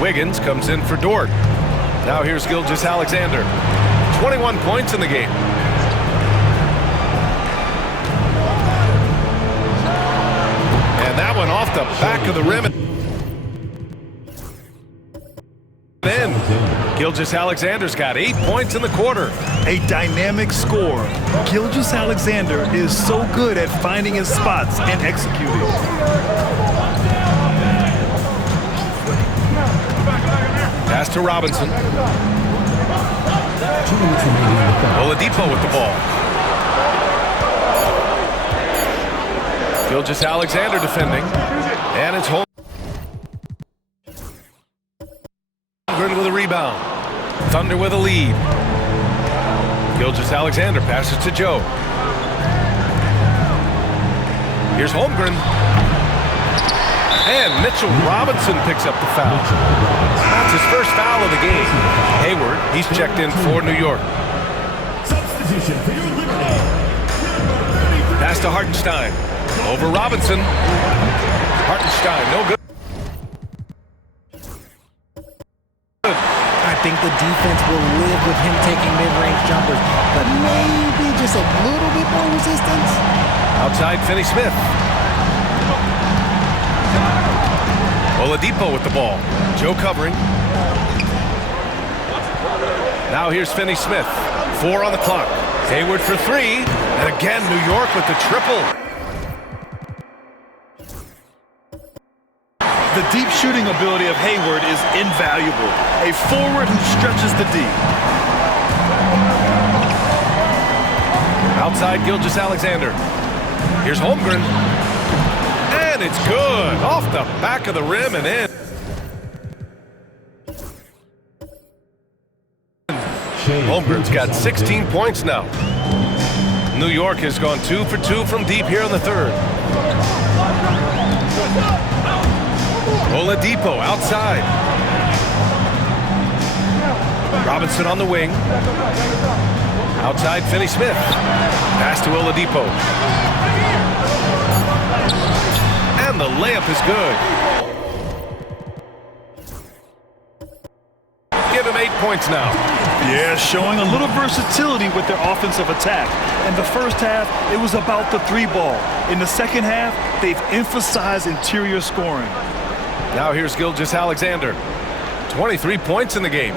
Wiggins comes in for Dort. Now here's Gilgeous-Alexander. 21 points in the game. And that one off the back of the rim. Then Gilgeous-Alexander's got 8 points in the quarter. A dynamic scorer. Gilgeous-Alexander is so good at finding his spots and executing. Pass to Robinson. Oladipo with the ball. Gilgeous-Alexander defending. And it's Holmgren with a rebound. Thunder with a lead. Gilgeous-Alexander passes to Joe. Here's Holmgren. And Mitchell Robinson picks up the foul. That's his first foul of the game. Hayward, he's checked in for New York. Substitution for your Liberty. Pass to Hartenstein. Over Robinson. Hartenstein, no good. I think the defense will live with him taking mid-range jumpers, but maybe just a little bit more resistance. Outside, Finney-Smith. Oladipo with the ball. Joe covering. Now here's Finney-Smith. 4 on the clock. Hayward for 3. And again, New York with the triple. The deep shooting ability of Hayward is invaluable. A forward who stretches the D. Outside, Gilgeous-Alexander. Here's Holmgren. And it's good. Off the back of the rim and in. Holmgren's got 16 points now. New York has gone 2 for 2 from deep here in the third. Oladipo outside. Robinson on the wing. Outside, Finney-Smith. Pass to Oladipo. And the layup is good. Give him 8 points now. Yeah, showing a little versatility with their offensive attack. In the first half, it was about the 3 ball. In the second half, they've emphasized interior scoring. Now here's Gilgeous-Alexander. 23 points in the game.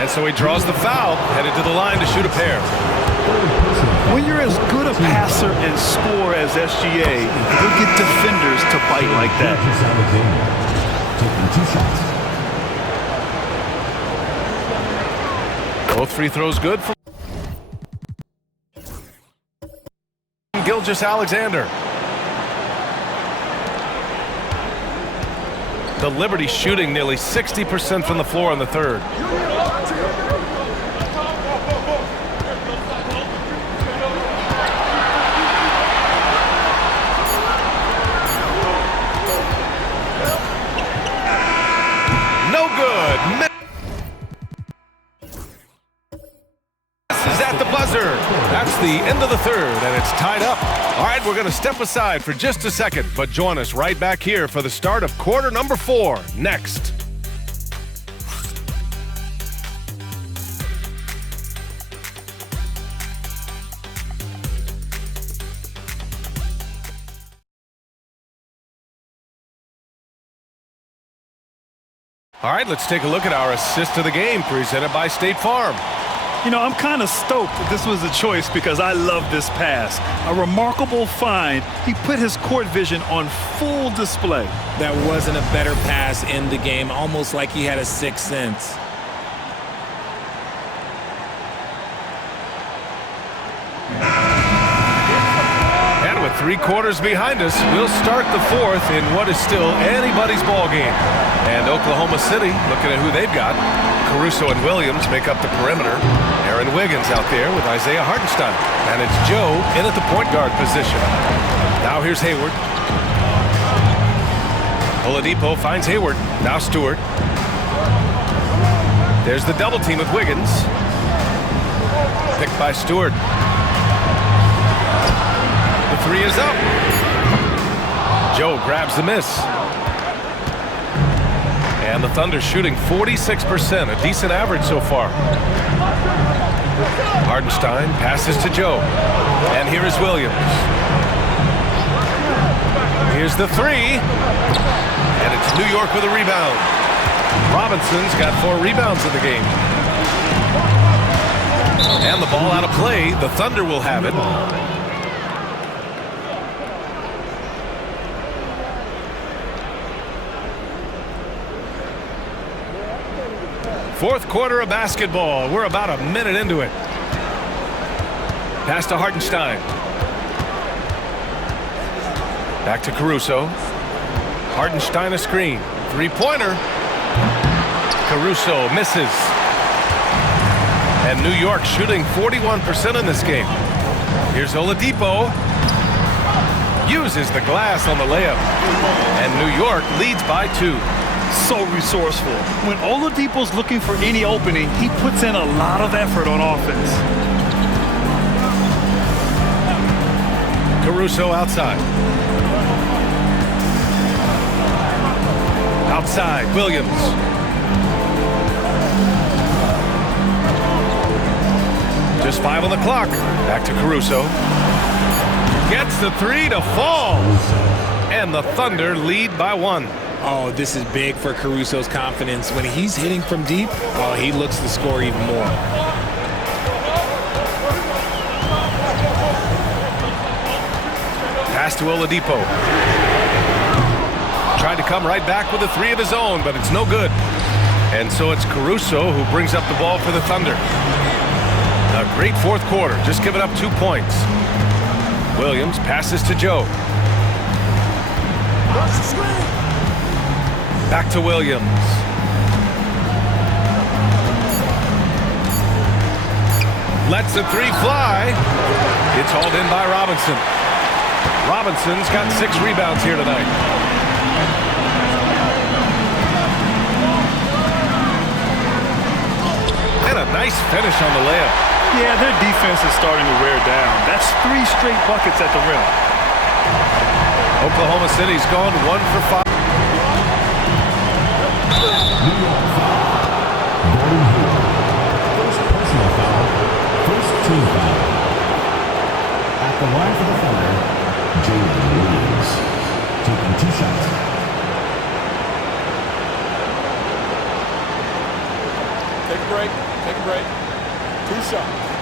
And so he draws the foul, headed to the line to shoot a pair. When you're as good a passer and scorer as SGA, you'll get defenders to bite like that. Both free throws good for Gilgeous-Alexander. The Liberty shooting nearly 60% from the floor in the third. No good. Is at the buzzer. That's the end of the third, and it's tied up. All right, we're going to step aside for just a second, but join us right back here for the start of quarter number 4 next. All right, let's take a look at our assist of the game presented by State Farm. You know, I'm kind of stoked that this was a choice because I love this pass. A remarkable find. He put his court vision on full display. That wasn't a better pass in the game, almost like he had a sixth sense. And with 3 quarters behind us, we'll start the fourth in what is still anybody's ball game. And Oklahoma City, looking at who they've got. Caruso and Williams make up the perimeter. Aaron Wiggins out there with Isaiah Hartenstein. And it's Joe in at the point guard position. Now here's Hayward. Oladipo finds Hayward. Now Stewart. There's the double team with Wiggins. Picked by Stewart. three is up. Joe grabs the miss. And the Thunder shooting 46%, a decent average so far. Hartenstein passes to Joe. And here is Williams. Here's the three. And it's New York with a rebound. Robinson's got 4 rebounds in the game. And the ball out of play. The Thunder will have it. Fourth quarter of basketball. We're about a minute into it. Pass to Hartenstein. Back to Caruso. Hartenstein a screen. Three-pointer. Caruso misses. And New York shooting 41% in this game. Here's Oladipo. Uses the glass on the layup. And New York leads by 2. So resourceful. When Oladipo's looking for any opening, he puts in a lot of effort on offense. Caruso outside. Outside, Williams. Just 5 on the clock. Back to Caruso. Gets the three to fall. And the Thunder lead by 1. Oh, this is big for Caruso's confidence. When he's hitting from deep, oh, he looks to score even more. Pass to Oladipo. Tried to come right back with a 3 of his own, but it's no good. And so it's Caruso who brings up the ball for the Thunder. A great fourth quarter, just giving up 2 points. Williams passes to Joe. Back to Williams. Lets the 3 fly. It's hauled in by Robinson. Robinson's got 6 rebounds here tonight. And a nice finish on the layup. Yeah, their defense is starting to wear down. That's 3 straight buckets at the rim. Oklahoma City's gone 1 for 5. New York foul. Gordon Hayward. First personal foul. First team foul. At the line for the Thunder, Jalen Williams. Taking 2 shots. Take a break. Take a break. 2 shots.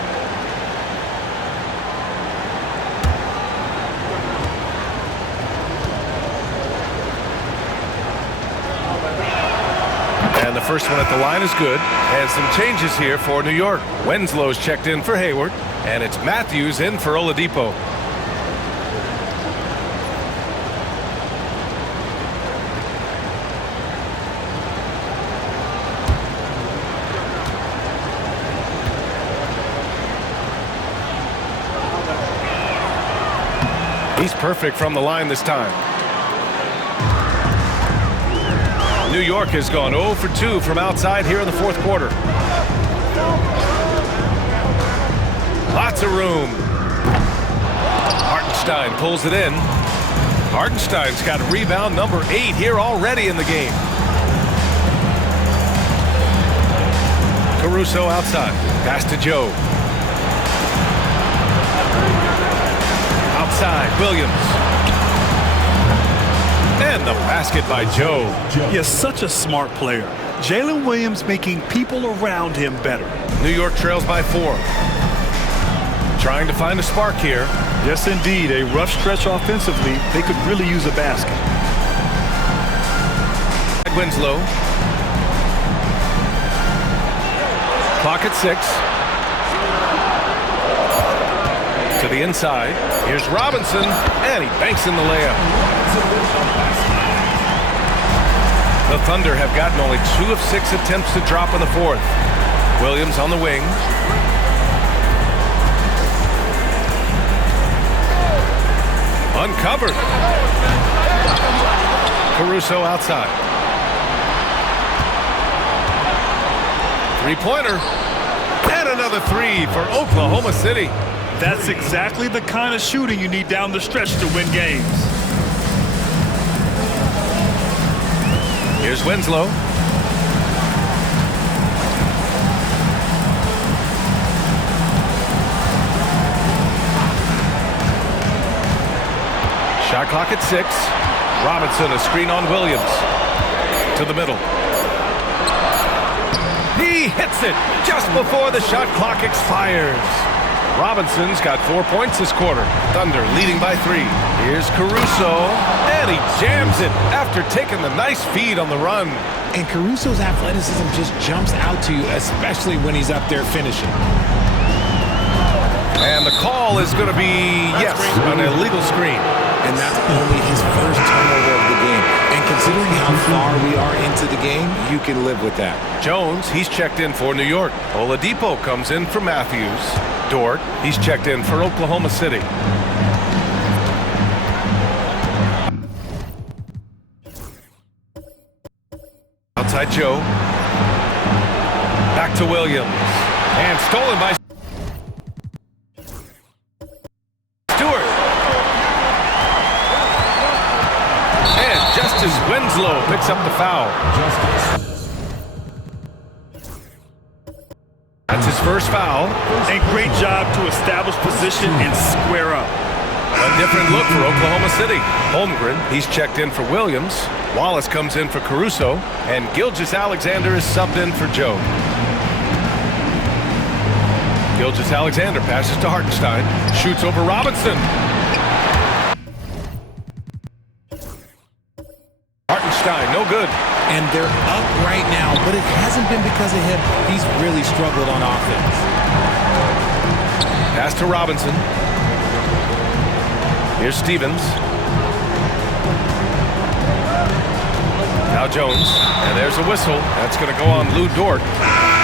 And the first one at the line is good. And some changes here for New York. Wenslow's checked in for Hayward. And it's Matthews in for Oladipo. He's perfect from the line this time. New York has gone 0 for 2 from outside here in the fourth quarter. Lots of room. Hartenstein pulls it in. Hartenstein's got rebound number 8 here already in the game. Caruso outside. Pass to Joe. Outside, Williams. And the basket by Joe. Yes, such a smart player. Jalen Williams making people around him better. New York trails by 4. Trying to find a spark here. Yes, indeed. A rough stretch offensively. They could really use a basket. Winslow. Clock at 6. To the inside. Here's Robinson. And he banks in the layup. The Thunder have gotten only 2 of 6 attempts to drop in the fourth. Williams on the wing. Uncovered. Caruso outside. Three-pointer. And another 3 for Oklahoma City. That's exactly the kind of shooting you need down the stretch to win games. Here's Winslow. Shot clock at 6. Robinson, a screen on Williams. To the middle. He hits it just before the shot clock expires. Robinson's got 4 points this quarter. Thunder leading by 3. Here's Caruso, and he jams it after taking the nice feed on the run. And Caruso's athleticism just jumps out to you, especially when he's up there finishing. And the call is going to be, yes, an illegal screen. And that's only his first turnover of the game. And considering how far we are into the game, you can live with that. Jones, he's checked in for New York. Oladipo comes in for Matthews. Dort, he's checked in for Oklahoma City. Outside Joe. Back to Williams. And stolen by Stewart. And Justice Winslow picks up the foul. That's his first foul. And great job to establish position and square up. A different look for Oklahoma City. Holmgren, he's checked in for Williams. Wallace comes in for Caruso. And Gilgeous-Alexander is subbed in for Joe. Gilgeous-Alexander passes to Hartenstein. Shoots over Robinson. Hartenstein, no good. And they're up right now, but it hasn't been because of him. He's really struggled on offense. Pass to Robinson. Here's Stevens. Now Jones. And there's a whistle. That's going to go on Lou Dort.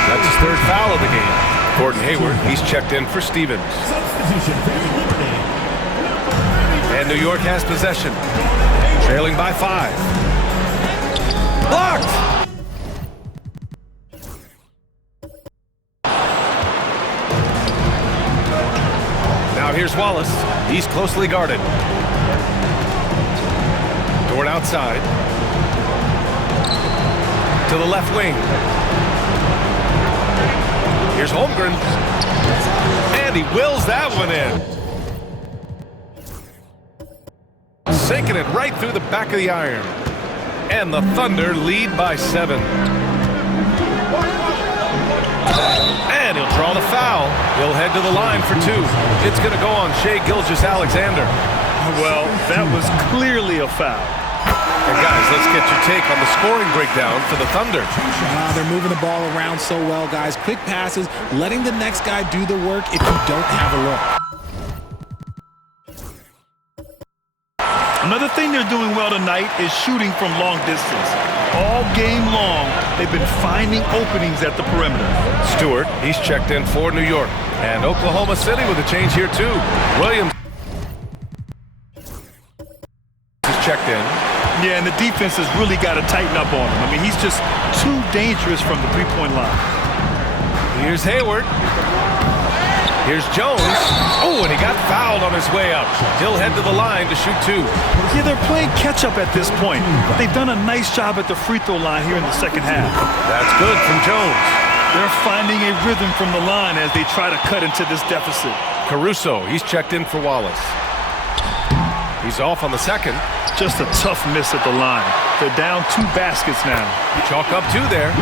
That's his third foul of the game. Gordon Hayward, he's checked in for Stevens. And New York has possession. Trailing by 5. Blocked! Now here's Wallace. He's closely guarded. Dort outside. To the left wing. Here's Holmgren. And he wills that one in. Sinking it right through the back of the iron. And the Thunder lead by 7. And he'll draw the foul. He'll head to the line for 2. It's going to go on Shai Gilgeous-Alexander. Well, that was clearly a foul. And guys, let's get your take on the scoring breakdown for the Thunder. They're moving the ball around so well, guys. Quick passes, letting the next guy do the work if you don't have a look. Another thing they're doing well tonight is shooting from long distance. All game long, they've been finding openings at the perimeter. Stewart, he's checked in for New York. And Oklahoma City with a change here too. Williams is checked in. Yeah, and the defense has really got to tighten up on him. I mean, he's just too dangerous from the three-point line. Here's Hayward. Here's Jones. Oh, and he got fouled on his way up. He'll head to the line to shoot 2. Yeah, they're playing catch-up at this point. They've done a nice job at the free throw line here in the second half. That's good from Jones. They're finding a rhythm from the line as they try to cut into this deficit. Caruso, he's checked in for Wallace. He's off on the second. Just a tough miss at the line. They're down 2 baskets now. Chalk up 2 there.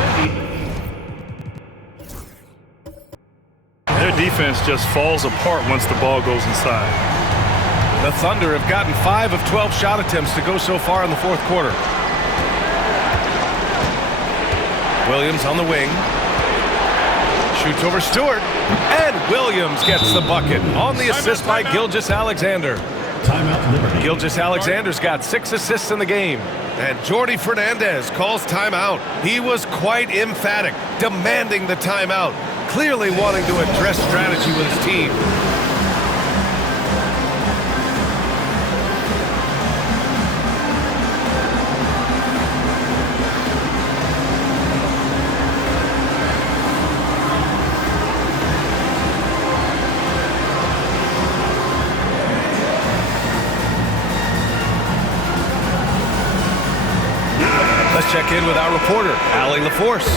Their defense just falls apart once the ball goes inside. The Thunder have gotten 5 of 12 shot attempts to go so far in the fourth quarter. Williams on the wing. Shoots over Stewart. And Williams gets the bucket on the assist by Gilgeous-Alexander. Timeout, Liberty. Gilgeous-Alexander's got 6 assists in the game. And Jordi Fernandez calls timeout. He was quite emphatic, demanding the timeout, clearly wanting to address strategy with his team. check in with our reporter, Allie LaForce.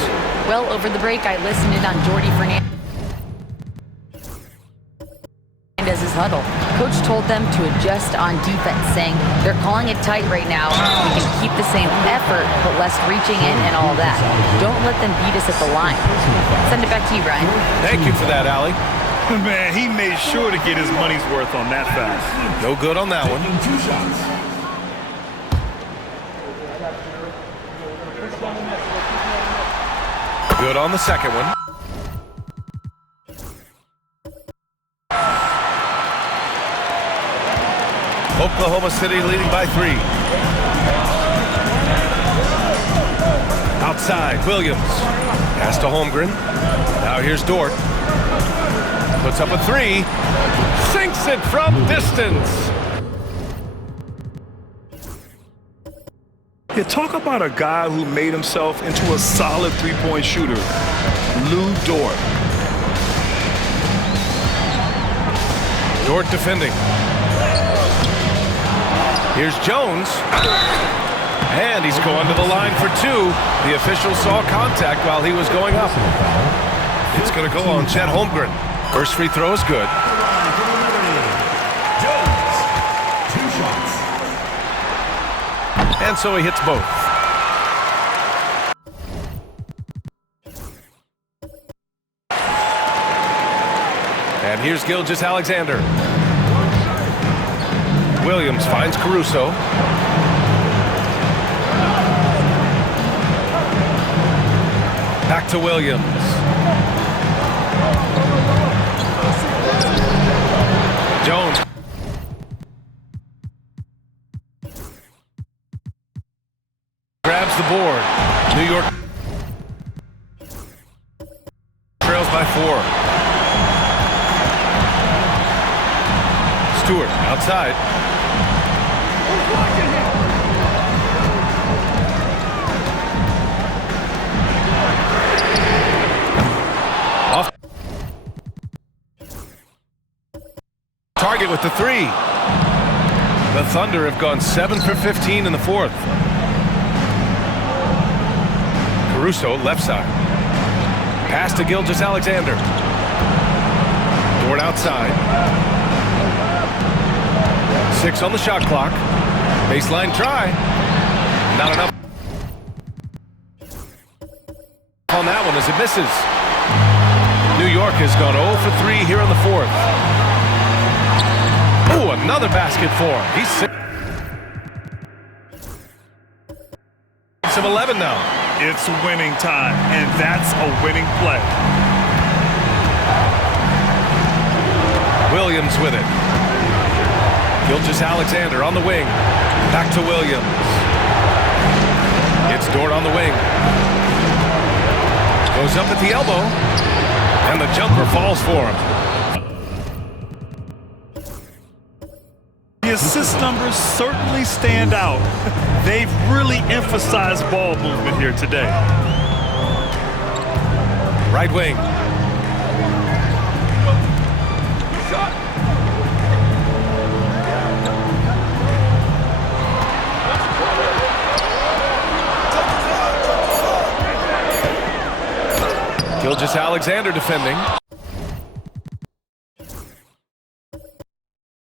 Well, over the break, I listened in on Jordy Fernandez's huddle. Coach told them to adjust on defense, saying they're calling it tight right now. We can keep the same effort, but less reaching in and all that. Don't let them beat us at the line. Send it back to you, Brian. Thank you for that, Allie. Man, he made sure to get his money's worth on that pass. No good on that one. Taking 2 shots. Good on the second one. Oklahoma City leading by 3. Outside, Williams. Pass to Holmgren. Now here's Dort. Puts up a 3. Sinks it from distance. Yeah, talk about a guy who made himself into a solid three-point shooter. Lou Dort. Dort defending. Here's Jones. And he's going to the line for 2. The official saw contact while he was going up. It's going to go on Chet Holmgren. First free throw is good. Jones, 2 shots. And so he hits both. And here's Gilgeous-Alexander. Williams finds Caruso. Back to Williams. Jones. Grabs the board. New York trails by 4. Stewart outside. Off. Target with the 3. The Thunder have gone 7 for 15 in the 4th. Caruso, left side. Pass to Gilgeous-Alexander. Dort outside. 6 on the shot clock. Baseline try. Not enough on that one as it misses. New York has gone 0 for 3 here in the 4th. Oh, another basket for him. He's 6 of 11 now. It's winning time, and that's a winning play. Williams with it. Gilgeous-Alexander on the wing. Back to Williams. It's Dort on the wing. Goes up at the elbow. And the jumper falls for him. The assist numbers certainly stand out. They've really emphasized ball movement here today. Right wing. Gilgeous-Alexander defending.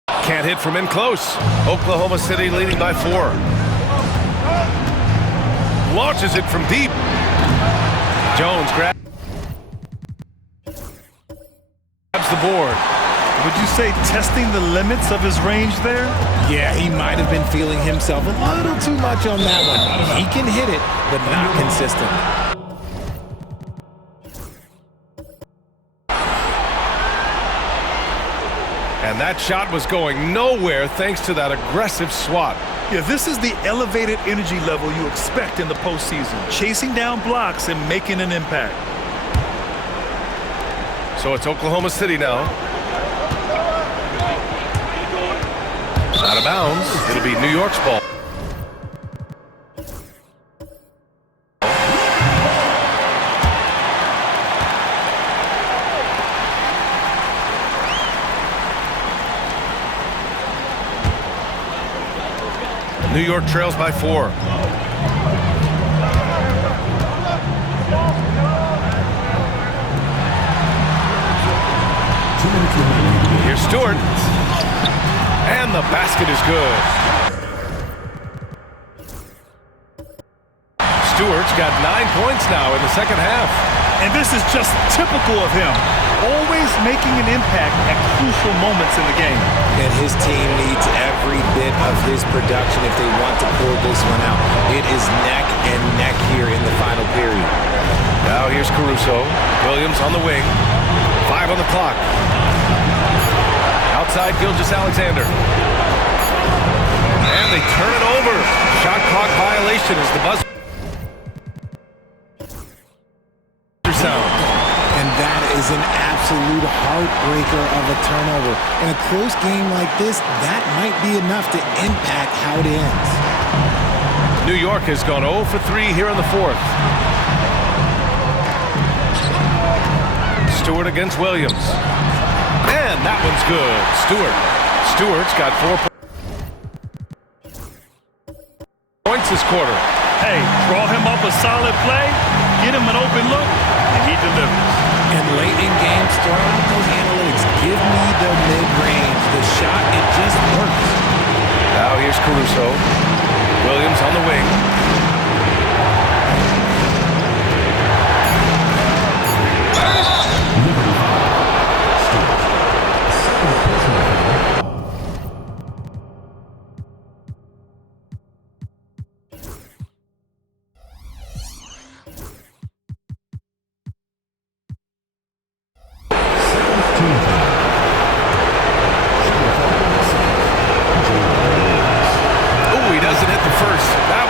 Can't hit from in close. Oklahoma City leading by 4. Launches it from deep. Jones grabs the board. Would you say testing the limits of his range there? Yeah, he might have been feeling himself a little too much on that one. He can hit it, but not consistent. And that shot was going nowhere thanks to that aggressive swat. Yeah, this is the elevated energy level you expect in the postseason. Chasing down blocks and making an impact. So it's Oklahoma City now. Out of bounds. It'll be New York's ball. New York trails by 4. Here's Stewart. And the basket is good. Stewart's got 9 points now in the second half. And this is just typical of him. Always making an impact at crucial moments in the game. And his team needs every bit of his production if they want to pull this one out. It is neck and neck here in the final period. Now here's Caruso. Williams on the wing. 5 on the clock. Outside Gilgeous-Alexander. And they turn it over. Shot clock violation as the buzzer sounds. And that is an absolute heartbreaker of a turnover. In a close game like this, that might be enough to impact how it ends. New York has gone 0 for 3 here in the fourth. Stewart against Williams. And that one's good. Stewart's got 4 points this quarter. Hey, draw him up a solid play, get him an open look, and he delivers. And late in games, throwing out those analytics, give me the mid-range. The shot, it just works. Now here's Caruso. Williams on the wing.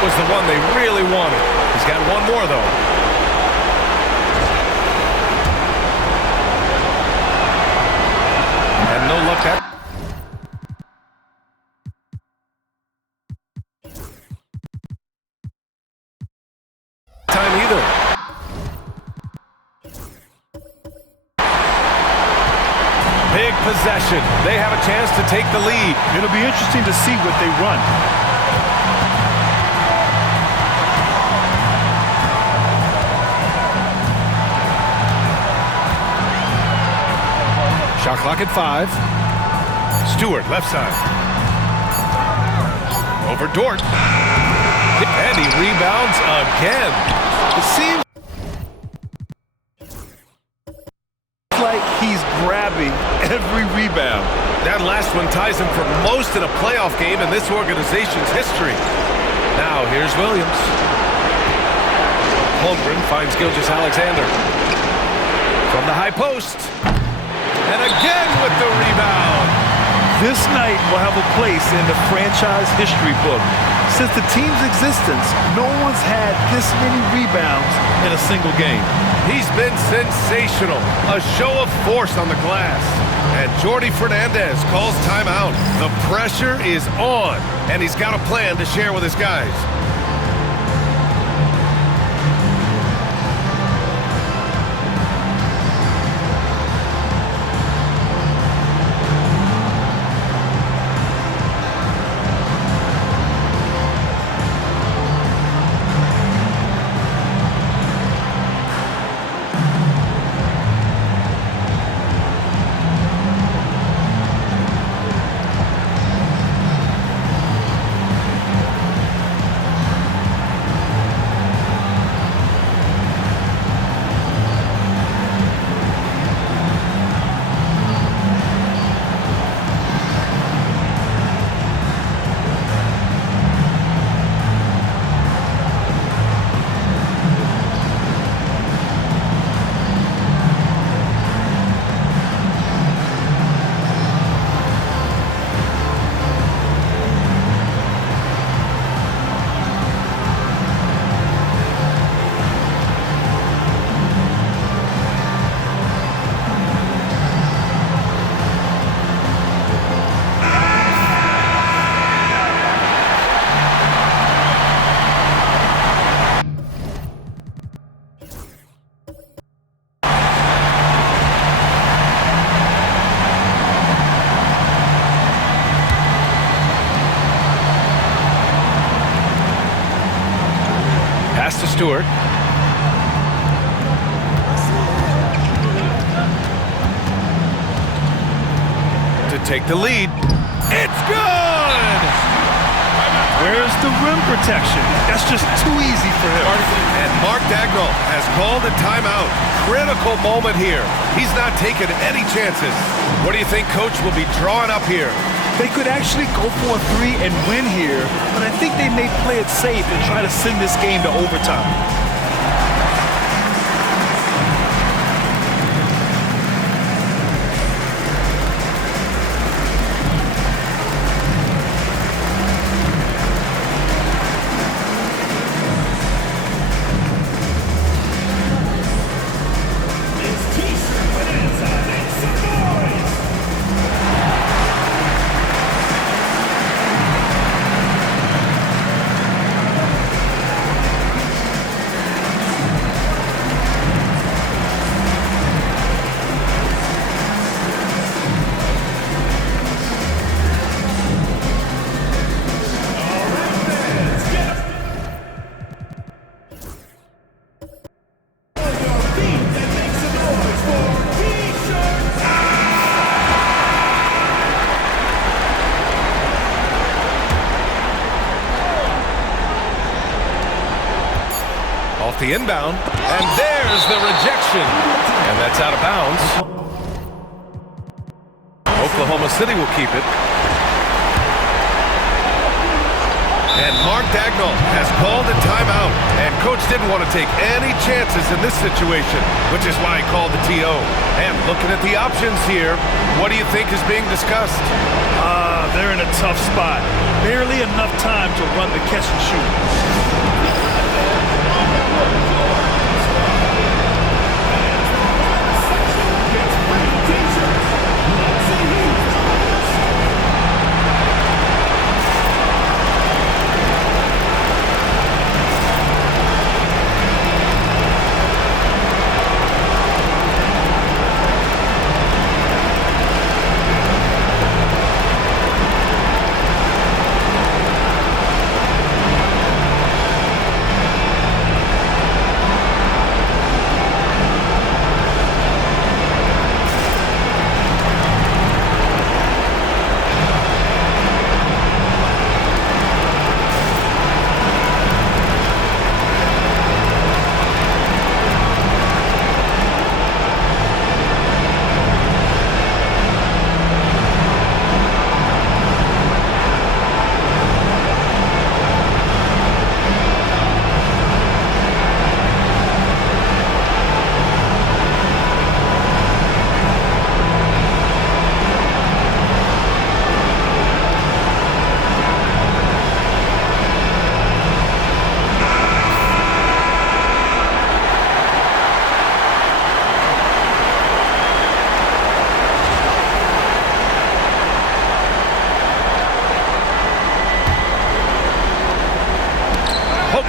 Was the one they really wanted. He's got one more, though. And no luck that time either. Big possession. They have a chance to take the lead. It'll be interesting to see what they run. Shot clock at 5. Stewart, left side. Over Dort. And he rebounds again. It seems like he's grabbing every rebound. That last one ties him for most in a playoff game in this organization's history. Now here's Williams. Holmgren finds Gilgeous-Alexander. From the high post. And again with the rebound. This night will have a place in the franchise history book. Since the team's existence, no one's had this many rebounds in a single game. He's been sensational. A show of force on the glass. And Jordi Fernandez calls timeout. The pressure is on, and he's got a plan to share with his guys. Pass to Stewart. take the lead. It's good! Where's the rim protection? That's just too easy for him. And Mark Daigneault has called a timeout. Critical moment here. He's not taking any chances. What do you think Coach will be drawing up here? They could actually go for a three and win here, but I think they may play it safe and try to send this game to overtime. Off the inbound, and there's the rejection. And that's out of bounds. Oklahoma City will keep it. And Mark Daigneault has called a timeout. And Coach didn't want to take any chances in this situation, which is why he called the TO. And looking at the options here, what do you think is being discussed? They're in a tough spot. Barely enough time to run the catch and shoot.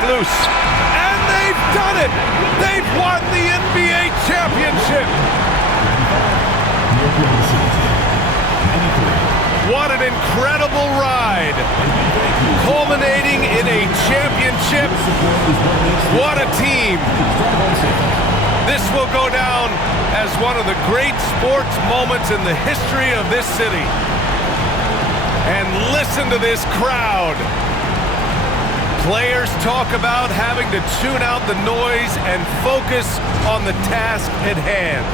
Loose. And they've done it! They've won the NBA championship! What an incredible ride! Culminating in a championship. What a team! This will go down as one of the great sports moments in the history of this city. And listen to this crowd. Players talk about having to tune out the noise and focus on the task at hand.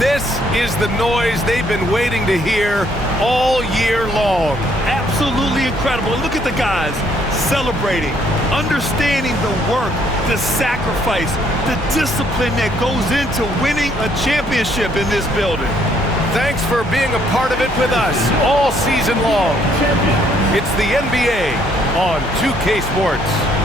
This is the noise they've been waiting to hear all year long. Absolutely incredible. Look at the guys celebrating, understanding the work, the sacrifice, the discipline that goes into winning a championship in this building. Thanks for being a part of it with us all season long. It's the NBA on 2K Sports.